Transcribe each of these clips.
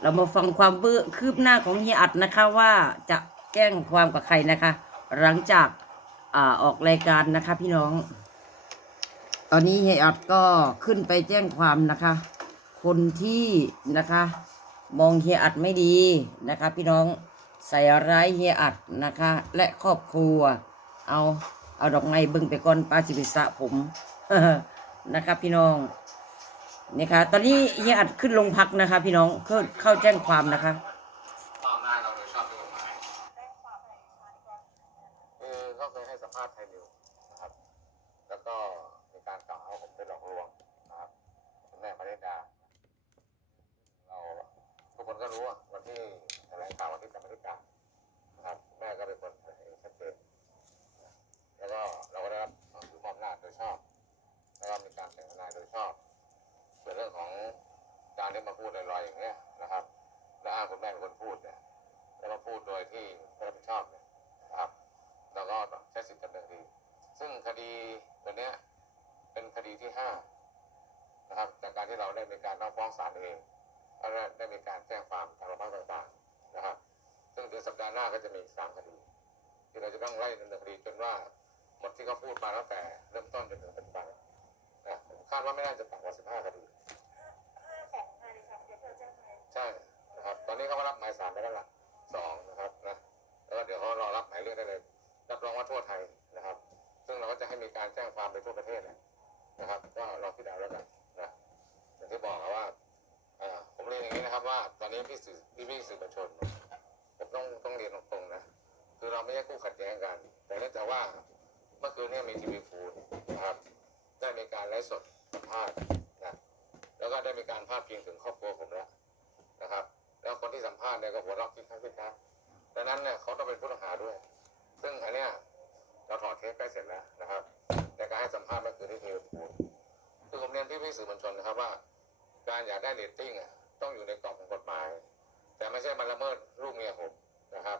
เรามาฟังความเบื้อคืบหน้าของเฮียอัดนะคะว่าจะแจ้งความกับใครนะคะ หลังจากอ่าออกรายการนะคะ พี่น้อง ตอนนี้เฮียอัดก็ขึ้นไปแจ้งความนะคะ คนที่นะคะ มองเฮียอัดไม่ดีนะคะ พี่น้องใส่ร้ายเฮียอัดนะคะ และครอบครัว เอาเอาดอกไม้เบิ่งไปก่อนปาสิบิสระผมนะคะ พี่น้อง นี่ค่ะตอนนี้เฮียอัดขึ้นลงพักนะคะ พี่น้องเข้าเข้าแจ้งความนะคะมอบหน้าเราโดยชอบด้วยกฎหมายคือเขาเคยให้สัมภาษณ์ไทยนิวนะครับ แล้วก็มีการกล่าวหาผมเป็นหลอกลวงนะครับคุณแม่มาริดาเราทุกคนก็รู้ว่าวันที่แถลงข่าววันที่กรรมธิการนะครับแม่ก็เป็นคนแถลงชัดเจนแล้วก็เราก็ได้รับถือมอบหน้าจโดยชอบ แล้วก็มีการแต่งทนายโดยชอบ ส่วนเรื่องของการที่ มาพูดลอยๆอย่างเนี้ยนะครับและอ้างคุณแม่เป็นคนพูดเนี่ยแล้วมาพูดโดยที่ไม่รับผิดชอบเนี่ยนะครับแล้วก็ใช้สิทธิ์ดำเนินคดี ซึ่งคดีตัวเนี้ยเป็นคดีที่ห้านะครับจากการที่เราได้มีการร้องฟ้องศาลเองแล้วได้มีการแจ้งความตามระเบียบต่างๆนะครับ ซึ่งเดือนสัปดาห์หน้าก็จะมีสามคดี ที่เราจะต้องไล่ดำเนินคดีจนว่าหมดที่เขาพูดมาตั้งแต่เริ่มต้นจนถึงปัจจุบันนะคาดว่าไม่น่าจะต่ำกว่าสิบห้าคดี ใช่นะครับตอนนี้เขาก็รับหมายสารไปแล้วล่ะสองนะครับนะแล้วก็เดี๋ยวเขารอรับหมายเรียกได้เลยรับรองว่าทั่วไทยนะครับ ซึ่งเราก็จะให้มีการแจ้งความไปทั่วประเทศนะครับ ก็รอคิดเอาแล้วกันนะอย่างที่บอกอะว่าอ่อผมเรียนอย่างนี้นะครับว่า ตอนนี้พี่สื่อพี่พี่สื่อมวลชนผมต้องต้องเรียนตรงๆนะคือเราไม่ใช่คู่ขัดแย้งกัน แต่เนื่องจากว่าเมื่อคืนนี้มีทีวีฟูลนะครับได้มีการไลฟ์สดสัมภาษณ์นะแล้วก็ได้มีการพาดพิงถึงครอบครัวผมแล้ว นะครับ แล้วคนที่สัมภาษณ์เนี่ยก็หัวเราะคิดคักคิดคักดังนั้นเนี่ยเขาต้องเป็นผู้ต้องหาด้วย ซึ่งอันเนี้ยเราถอดเทปใกล้เสร็จแล้วนะครับในการให้สัมภาษณ์เมื่อคืนที่ทีวีพูลคือผมเรียนพี่พี่สื่อมวลชนนะครับว่า การอยากได้เรตติ้งอะต้องอยู่ในกรอบของกฎหมาย แต่ไม่ใช่มาละเมิดลูกเมียผมนะครับ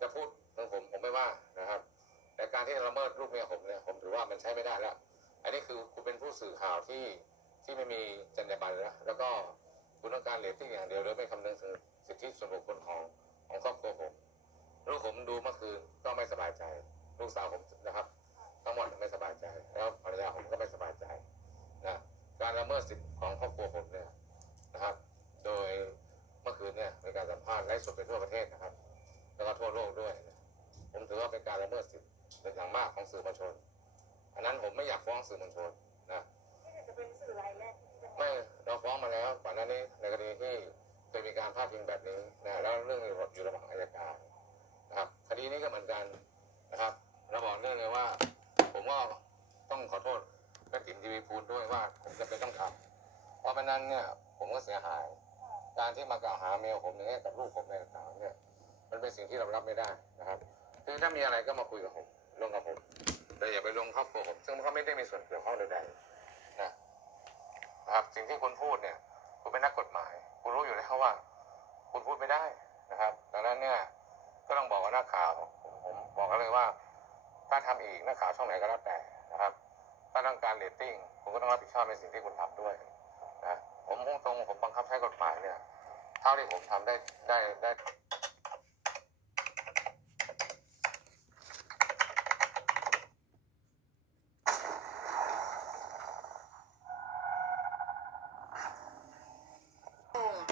จะพูดของผมผมไม่ว่านะครับ แต่การที่ละเมิดลูกเมียผมเนี่ยผมถือว่ามันใช้ไม่ได้แล้ว อันนี้คือคุณเป็นผู้สื่อข่าวที่ที่ไม่มีจรรยาบรรณแล้วแล้วก็ คุณต้องการเรตติ้งอย่างเดียวโดยไม่คำนึงถึงสิทธิส่วนบุคคลของของครอบครัวผมลูกผมดูเมื่อคืนก็ไม่สบายใจ ลูกสาวผมนะครับ ทั้งหมดไม่สบายใจ แล้วภรรยาผมก็ไม่สบายใจนะการละเมิดสิทธิของครอบครัวผมเนี่ยนะครับ โดยเมื่อคืนเนี่ยมีการสัมภาษณ์ไลฟ์สดไปทั่วประเทศนะครับ แล้วก็ทั่วโลกด้วยนะผมถือว่าเป็นการละเมิดสิทธิเป็นอย่างมากของสื่อมวลชน อันนั้นผมไม่อยากฟ้องสื่อมวลชนนะไม่ เราฟ้องมาแล้วก่อนหน้านี้ในคดีที่เคยมีการพาดพิงแบบนี้นะแล้วเรื่องอยู่อยู่ระหว่างอายการนะครับคดีนี้ก็เหมือนกันนะครับเราบอกเรื่องเลยว่า ผมก็ต้องขอโทษแม่ติ๋มทีวีพูลด้วยว่าผมจะเป็นต้องทำเพราะไม่นั้นเนี่ยผมก็เสียหาย การที่มากล่าวหาเมียผมอย่างเงี้ยกับลูกผมในต่างเนี่ย มันเป็นสิ่งที่เรารับไม่ได้นะครับคือถ้ามีอะไรก็มาคุยกับผมลงกับผมแต่อย่าไปลงครอบครัวผมซึ่งเขาไม่ได้มีส่วนเกี่ยวข้องใดๆ สิ่งที่คุณพูดเนี่ย คุณเป็นนักกฎหมาย คุณรู้อยู่แล้วว่า คุณพูดไม่ได้นะครับ ดังนั้นเนี่ยก็ต้องบอกกับนักข่าว ผมบอกกันเลยว่า ถ้าทำอีกนักข่าวช่องไหนก็แล้วแต่นะครับ ถ้าต้องการเรตติ้งคุณก็ต้องรับผิดชอบในสิ่งที่คุณทำด้วยนะผมมุ่งตรงผมบังคับใช้กฎหมายเนี่ย เท่าที่ผมทำได้ได้ได้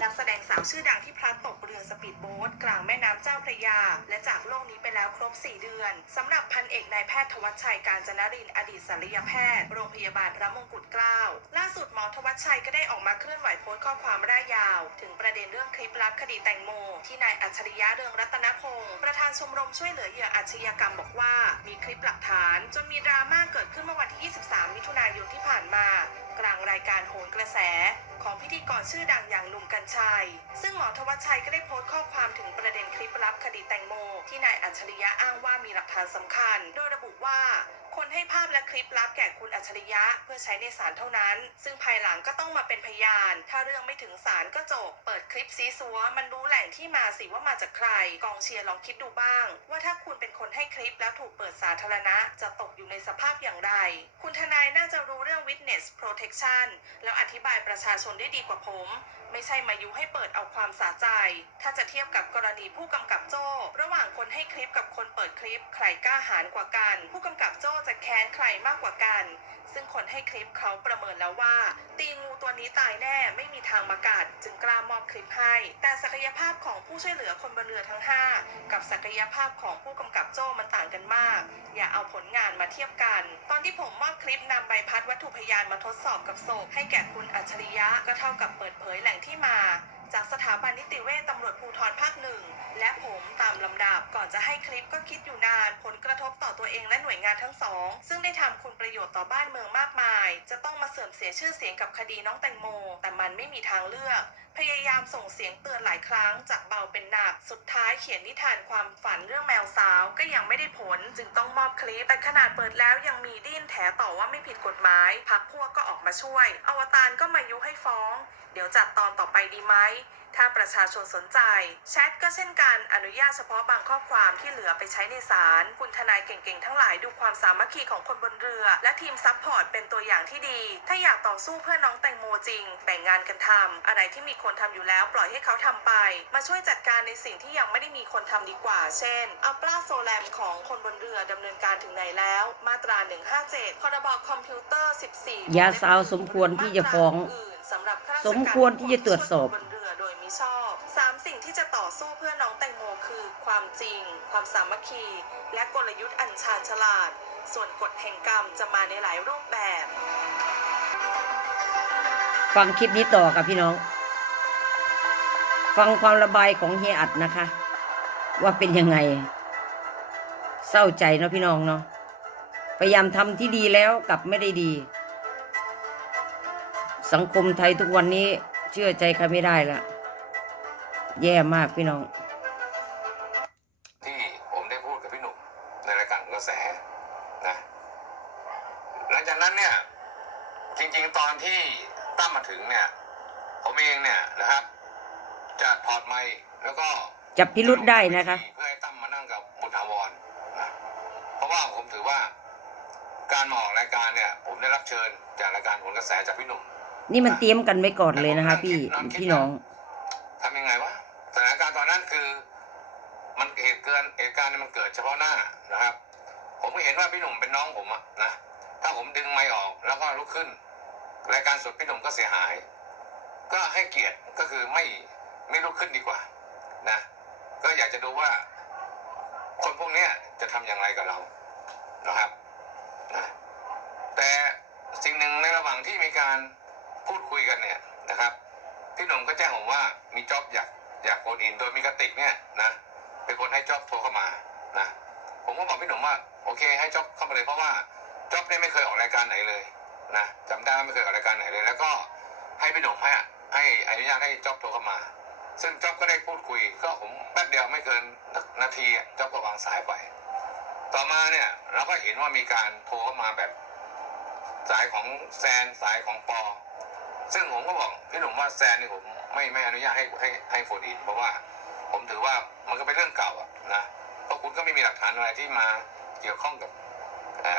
นัก แสดงสาวชื่อดังที่พลัดตกเรือสปีดโบ๊ทกลางแม่น้ำเจ้าพระยา และจากโลกนี้ไปแล้วครบ 4 เดือนสำหรับพันเอกนายแพทย์ทวัชชัยการจนรินอดีตศัลยแพทย์ โรงพยาบาลพระมงกุฎเกล้าล่าสุดหมอทวัชชัยก็ได้ออกมาเคลื่อนไหวโพสต์ข้อความร่ายยาว ถึงประเด็นเรื่องคลิปลับคดีแตงโม ที่นายอัจฉริยะเรืองรัตนพงศ์ประธานชมรมช่วยเหลือเหยื่ออาชญากรรมบอกว่า มีคลิปหลักฐาน จนมีดราม่าเกิดขึ้นเมื่อวันที่ 23 มิถุนายนที่ผ่านมา กลางรายการโหนกระแส ของพิธีกรชื่อดังอย่างหนุ่มกัญชัย ซึ่งหมอทวัชชัยก็ได้โพสต์ข้อความถึงประเด็นคลิปลับคดีแตงโม ที่นายอัจฉริยะอ้างว่ามีหลักฐานสำคัญ โดยระบุว่า คนให้ภาพและคลิปลับแก่คุณอัจฉริยะ เพื่อใช้ในศาลเท่านั้น ซึ่งภายหลังก็ต้องมาเป็นพยาน ถ้าเรื่องไม่ถึงศาลก็จบ เปิดคลิปซีซัว มันรู้แหล่งที่มาสิว่ามาจากใคร กองเชียร์ลองคิดดูบ้าง ว่าถ้าคุณเป็นคนให้คลิปแล้วถูกเปิดสาธารณะ จะตกอยู่ในสภาพอย่างไร คุณทนายน่าจะรู้เรื่อง witness protection แล้วอธิบายประชาชนได้ดีกว่าผมไม่ใช่มายุให้เปิดเอาความสาใจ ถ้าจะเทียบกับกรณีผู้กำกับโจ้ ระหว่างคนให้คลิปกับคนเปิดคลิป ใครกล้าหาญกว่ากัน ผู้กำกับโจ้จะแค้นใครมากกว่ากัน ซึ่งคนให้คลิปเขาประเมินแล้วว่า ตีงูตัวนี้ตายแน่ไม่มีทางมากัดจึงกล้ามอบคลิปให้ แต่ศักยภาพของผู้ช่วยเหลือคนบนเรือทั้ง 5 กับศักยภาพของผู้กำกับโจ้มันต่างกันมาก อย่าเอาผลงานมาเทียบกัน ตอนที่ผมมอบคลิปนำใบพัดวัตถุพยานมาทดสอบกับศพให้แก่คุณอัจฉริยะก็เท่ากับเปิดเผยแหล่งที่มา จากสถาบันนิติเวชตำรวจภูธรภาคหนึ่งและผมตามลำดับก่อนจะให้คลิปก็คิดอยู่นานผลกระทบต่อ ตัวเองและหน่วยงานทั้งสอง ซึ่งได้ทำคุณประโยชน์ต่อบ้านเมืองมากมาย จะต้องมาเสื่อมเสียชื่อเสียงกับคดีน้องแตงโม แต่มันไม่มีทางเลือก พยายามส่งเสียงเตือนหลายครั้ง จากเบาเป็นหนัก สุดท้ายเขียนนิทานความฝันเรื่องแมวสาวก็ยังไม่ได้ผล จึงต้องมอบคลิป แต่ขนาดเปิดแล้วยังมีดิ้นแถต่อว่าไม่ผิดกฎหมาย พักพวกก็ออกมาช่วย อวตารก็มายุให้ฟ้อง เดี๋ยวจัดตอนต่อไปดีไหม ถ้าประชาชนสนใจ แชทก็เช่นกันอนุญาตเฉพาะบางข้อความที่เหลือไปใช้ในศาลคุณทนายเก่งๆ ทั้งหลายดูความสามัคคีของคนบนเรือ และทีมซัพพอร์ตเป็นตัวอย่างที่ดี ถ้าอยากต่อสู้เพื่อน้องแตงโมจริง แบ่งงานกันทำอะไรที่มีคนทำอยู่แล้วปล่อยให้เขาทำไป มาช่วยจัดการในสิ่งที่ยังไม่ได้มีคนทำดีกว่า เช่นอัปลาโซแลมของคนบนเรือดำเนินการถึงไหนแล้ว มาตรา 157พรบคอมพิวเตอร์ 14ยาสาวสมควรที่จะฟ้อง สำหรับข้าราชการสมควรที่จะตรวจสอบบนเรือโดยมิชอบสามสิ่งที่จะต่อสู้เพื่อน้องแตงโมคือ ความจริง ความสามัคคี และกลยุทธ์อันชาญฉลาด ส่วนกฎแห่งกรรมจะมาในหลายรูปแบบ ฟังคลิปนี้ต่อกับพี่น้อง ฟังความระบายของเฮียอัดนะคะ ว่าเป็นยังไง เศร้าใจเนาะพี่น้องเนาะพยายามทำที่ดีแล้วกลับไม่ได้ดี สังคมไทยทุกวันนี้เชื่อใจใครไม่ได้ละแย่มากพี่น้อง ที่ผมได้พูดกับพี่หนุ่มในรายการกระแสนะหลังจากนั้นเนี่ย จริงๆตอนที่ตั้มมาถึงเนี่ย ผมเองเนี่ยนะครับ จะถอดไมค์แล้วก็จับพิรุษได้นะคะ เพื่อให้ตั้มมานั่งกับบุญถาวรนะเพราะว่าผมถือว่าการมาออกรายการเนี่ย ผมได้รับเชิญจากรายการผลกระแสจากพี่หนุ่ม นี่มันเตรียมกันไว้ก่อนเลยนะคะ พี่พี่น้องทำยังไงวะสถานการณ์ตอนนั้นคือ มันเหตุเกินเหตุการณ์เนี่ยมันเกิดเฉพาะหน้านะครับ ผมก็เห็นว่าพี่หนุ่มเป็นน้องผมอะนะถ้าผมดึงไมค์ออกแล้วก็ลุกขึ้นรายการสดพี่หนุ่มก็เสียหาย ก็ให้เกียรติก็คือไม่ไม่ลุกขึ้นดีกว่า นะ ก็อยากจะดูว่า คนพวกเนี้ยจะทำอย่างไรกับเรานะครับนะแต่สิ่งหนึ่งในระหว่างที่มีการ พูดคุยกันเนี่ยนะครับ พี่หนุ่มก็แจ้งผมว่ามีจ็อบอยากอยากโอนอินโดยมีกระติกเนี่ยนะเป็นคนให้จ็อบโทรเข้ามานะผมก็บอกพี่หนุ่มว่าโอเค ให้จ็อบเข้ามาเลยเพราะว่าจ็อบเนี่ยไม่เคยออกรายการไหนเลยนะจำได้ว่าไม่เคยออกรายการไหนเลย แล้วก็ให้พี่หนุ่มให้ให้อนุญาตให้จ็อบโทรเข้ามา ซึ่งจ็อบก็ได้พูดคุย ก็ผมแป๊บเดียวไม่เกินนาทีจ็อบก็วางสายไป ต่อมาเนี่ยเราก็เห็นว่ามีการโทรเข้ามาแบบ สายของแซนสายของปอ ซึ่งผมก็บอกพี่หนุ่มว่าแซนนี่ผมไม่ไม่อนุญาตให้ให้ให้โฟนอินเพราะว่าผมถือว่ามันก็เป็นเรื่องเก่าอะนะเพราะคุณก็ไม่มีหลักฐานอะไรที่มาเกี่ยวข้องกับ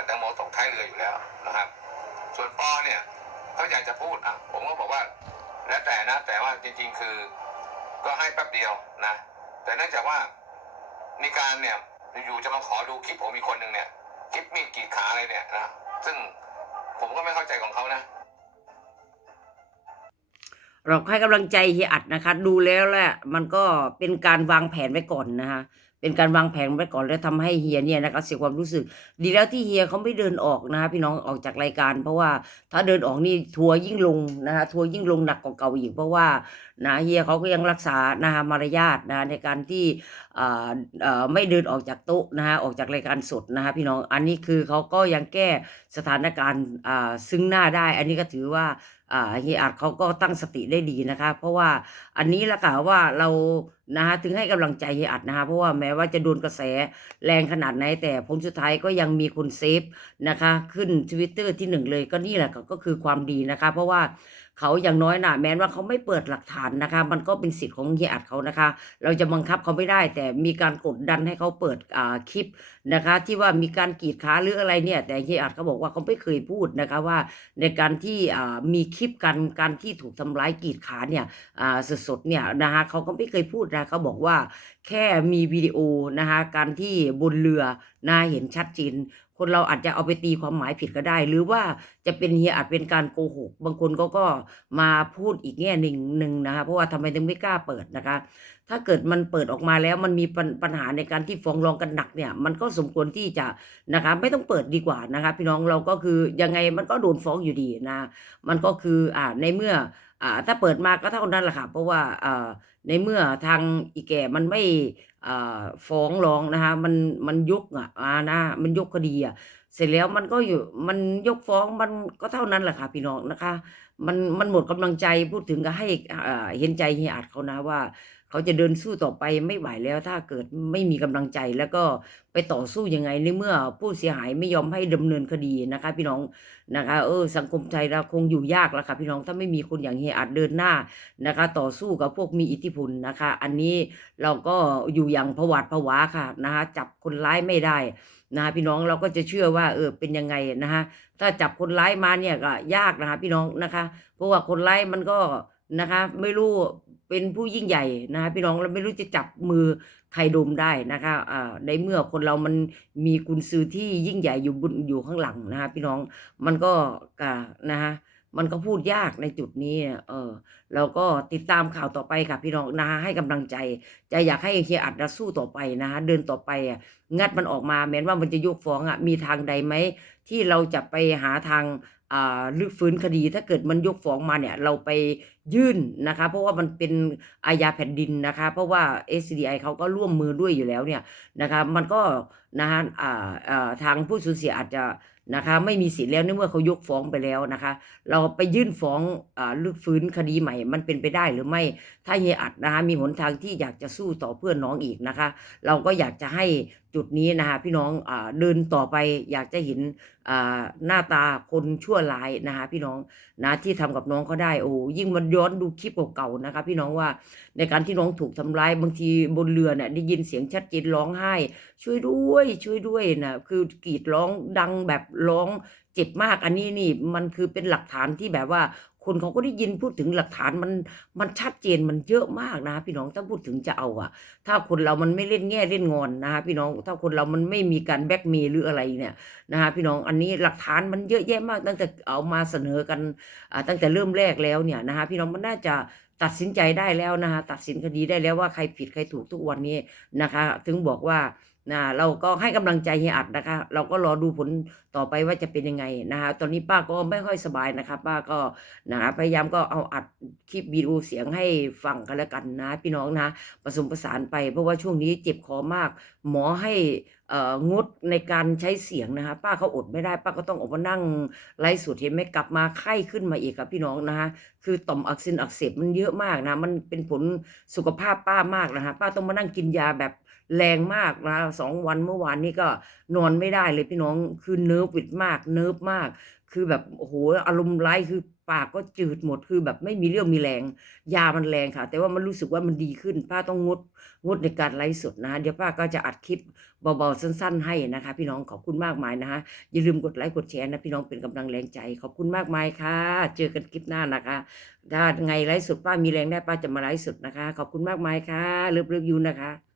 แตงโมตกท้ายเรืออยู่แล้วนะครับ ส่วนปอเนี่ยเขาอยากจะพูดอะผมก็บอกว่า แล้วแต่นะ แต่ว่าจริง ๆ คือ ก็ให้แป๊บเดียวนะ แต่เนื่องจากว่ามีการเนี่ยอยู่จะมาขอดูคลิปผมอีคนหนึ่งเนี่ยคลิปมีกรีดขาอะไรเนี่ยนะซึ่งผมก็ไม่เข้าใจของเขานะ เราให้กำลังใจเฮียอัดนะคะ ดูแล้วแหละมันก็เป็นการวางแผนไว้ก่อนนะคะเป็นการวางแผนไว้ก่อนแล้วทำให้เฮียเนี่ยนะคะเสียความรู้สึก ดีแล้วที่เฮียเขาไม่เดินออกนะคะพี่น้องออกจากรายการ เพราะว่าถ้าเดินออกนี่ทัวร์ยิ่งลงนะคะทัวร์ยิ่งลงหนักกว่าเก่าอีกเพราะว่า นะเฮียเขาก็ยังรักษานะคะมารยาทนะในการที่อ่าไม่เดินออกจากโต๊ะนะคะออกจากรายการสดนะคะพี่น้องอันนี้คือเขาก็ยังแก้สถานการณ์ซึ่งหน้าได้ อันนี้ก็ถือว่าเฮียอัดเขาก็ตั้งสติได้ดีนะคะ เพราะว่าอันนี้ละค่ะว่าเรานะคะถึงให้กำลังใจเฮียอัดนะคะเพราะว่าแม้ว่าจะโดนกระแสแรงขนาดไหนแต่ผลสุดท้ายก็ยังมีคนเซฟนะคะ ขึ้นทวิตเตอร์ที่หนึ่งเลยก็นี่แหละก็คือความดีนะคะ เพราะว่า เขาอย่างน้อยนะแม้ว่าเขาไม่เปิดหลักฐานนะคะ มันก็เป็นสิทธิ์ของเฮียอัดเขานะคะ เราจะบังคับเขาไม่ได้ แต่มีการกดดันให้เขาเปิดอ่าคลิปนะคะ ที่ว่ามีการกีดขาหรืออะไรเนี่ย แต่เฮียอัดเขาบอกว่าเขาไม่เคยพูดนะคะว่า ในการที่อ่ามีคลิปกันการที่ถูกทำร้ายกีดขาเนี่ยอ่าสดๆเนี่ยนะคะเขาก็ไม่เคยพูดนะเขาบอกว่าแค่มีวิดีโอนะคะการที่บนเรือนะเห็นชัดเจน คนเราอาจจะเอาไปตีความหมายผิดก็ได้ หรือว่าจะเป็นเฮียอาจเป็นการโกหก บางคนก็ก็มาพูดอีกแง่หนึ่งหนึ่งนะคะ เพราะว่าทำไมถึงไม่กล้าเปิดนะคะ ถ้าเกิดมันเปิดออกมาแล้วมันมีปัญหาในการที่ฟ้องร้องกันหนักเนี่ย มันก็สมควรที่จะนะคะ ไม่ต้องเปิดดีกว่านะคะ พี่น้องเราก็คือยังไงมันก็โดนฟ้องอยู่ดีนะ มันก็คืออ่าในเมื่อ ถ้าเปิดมาก็เท่านั้นแหละค่ะ เพราะว่าอในเมื่อทางอีแก่มันไม่อฟ้องร้องนะคะมันมันยกอะนะมันยกคดีอะเสร็จแล้วมันก็อยู่มันยกฟ้องมันก็เท่านั้นแหละค่ะพี่น้องนะคะ มันมันหมดกำลังใจพูดถึงก็ให้เห็นใจเฮียอัดเขานะว่า เขาจะเดินสู้ต่อไปไม่ไหวแล้วถ้าเกิดไม่มีกำลังใจแล้วก็ไปต่อสู้ยังไงในเมื่อผู้เสียหายไม่ยอมให้ดำเนินคดีนะคะ พี่น้องนะคะเออสังคมไทยเราคงอยู่ยากแล้วค่ะพี่น้องถ้าไม่มีคนอย่างเฮียอัดเดินหน้านะคะ ต่อสู้กับพวกมีอิทธิพลนะคะ อันนี้เราก็อยู่อย่างผวาดผวาค่ะนะคะจับคนร้ายไม่ได้นะคะพี่น้องเราก็จะเชื่อว่าเออเป็นยังไงนะคะถ้าจับคนร้ายมาเนี่ยก็ยากนะคะพี่น้องนะคะ เพราะว่าคนร้ายมันก็นะคะ ไม่รู้ เป็นผู้ยิ่งใหญ่นะคะพี่น้องเราไม่รู้จะจับมือใครดมได้นะคะอ่าในเมื่อคนเรามันมีกุญซือที่ยิ่งใหญ่อยู่บนอยู่ข้างหลังนะคะพี่น้องมันก็กะนะคะมันก็พูดยากในจุดนี้เออเราก็ติดตามข่าวต่อไปค่ะพี่น้องนะคะให้กำลังใจ จะอยากให้เฮียอัดนะสู้ต่อไปนะคะเดินต่อไปอะงัดมันออกมาแม้ว่ามันจะยกฟ้องอะมีทางใดไหมที่เราจะไปหาทางอ่าลึกฟื้นคดีถ้าเกิดมันยกฟ้องมาเนี่ยเราไปยื่นนะคะ เพราะว่ามันเป็นอาญาแผ่นดินนะคะ เพราะว่า SCDI เขาก็ร่วมมือด้วยอยู่แล้วเนี่ยนะคะมันก็นะคะอ่าอ่าทางผู้สูญเสียอาจจะนะคะไม่มีสิทธิ์แล้วในเมื่อเขายกฟ้องไปแล้วนะคะ เราไปยื่นฟ้องอ่าลึกฟื้นคดีใหม่มันเป็นไปได้หรือไม่ ถ้าเฮียอัดนะคะมีหนทางที่อยากจะสู้ต่อเพื่อนน้องอีกนะคะ เราก็อยากจะให้จุดนี้นะคะพี่น้องอเดินต่อไปอยากจะเห็นหน้าตาคนชั่วร้ายนะคะพี่น้องนะที่ทำกับน้องเขาได้โอ้ยิ่งมันย้อนดูคลิปเก่าๆนะคะพี่น้องว่าในการที่น้องถูกทำร้ายบางทีบนเรือเนี่ยได้ยินเสียงชัดเจนร้องไห้ ช่วยด้วยช่วยด้วยนะคือกรีดร้องดังแบบร้องเจ็บมากอันนี้นี่มันคือเป็นหลักฐานที่แบบว่า คนเขาก็ได้ยินพูดถึงหลักฐานมันมันชัดเจนมันเยอะมากนะ พี่น้องถ้าพูดถึงจะเอาอะถ้าคนเรามันไม่เล่นแง่เล่นงอนนะคะพี่น้องถ้าคนเรามันไม่มีการแบ็กเมย์หรืออะไรเนี่ยนะคะพี่น้องอันนี้หลักฐานมันเยอะแยะมากตั้งแต่เอามาเสนอกันตั้งแต่เริ่มแรกแล้วเนี่ยนะคะพี่น้องมันน่าจะตัดสินใจได้แล้วนะคะตัดสินคดีได้แล้วว่าใครผิดใครถูกทุกวันนี้นะคะ ถึงบอกว่า นะเราก็ให้กำลังใจเฮียอัดนะคะ เราก็รอดูผลต่อไปว่าจะเป็นยังไงนะคะตอนนี้ป้าก็ไม่ค่อยสบายนะคะ ป้าก็นะคะพยายามก็เอาอัดคลิปวิดีโอเสียงให้ฟังกันแล้วกันนะ พี่น้องนะผสมผสานไป เพราะว่าช่วงนี้เจ็บคอมาก หมอให้งดในการใช้เสียงนะคะ ป้าเขาอดไม่ได้ ป้าก็ต้องออกมานั่งไลฟ์สดเห็นไหมกลับมาไข้ขึ้นมาอีกครับพี่น้องนะคะคือต่อมอักเสบอักเสบมันเยอะมากนะมันเป็นผลสุขภาพป้ามากนะคะป้าต้องมานั่งกินยาแบบ แรงมากนะสองวันเมื่อวานนี้ก็นอนไม่ได้เลยพี่น้องคือเนิร์ฟวิดมากเนิร์ฟมาก คือแบบโอ้โหอารมณ์ร้ายคือปากก็จืดหมดคือแบบไม่มีเรี่ยวมีแรง ยามันแรงค่ะ แต่ว่ามันรู้สึกว่ามันดีขึ้น ป้าต้องงดงดในการไลฟ์สดนะเดี๋ยวป้าก็จะอัดคลิปเบาๆสั้น ๆ ให้นะคะ พี่น้องขอบคุณมากมายนะคะอย่าลืมกดไลค์กดแชร์นะพี่น้องเป็นกำลังแรงใจ ขอบคุณมากมายค่ะ เจอกันคลิปหน้านะคะถ้าไงไลฟ์สดป้ามีแรงได้ป้าจะมาไลฟ์สดนะคะ ขอบคุณมากมายค่ะเลิฟเลิฟยูนะคะ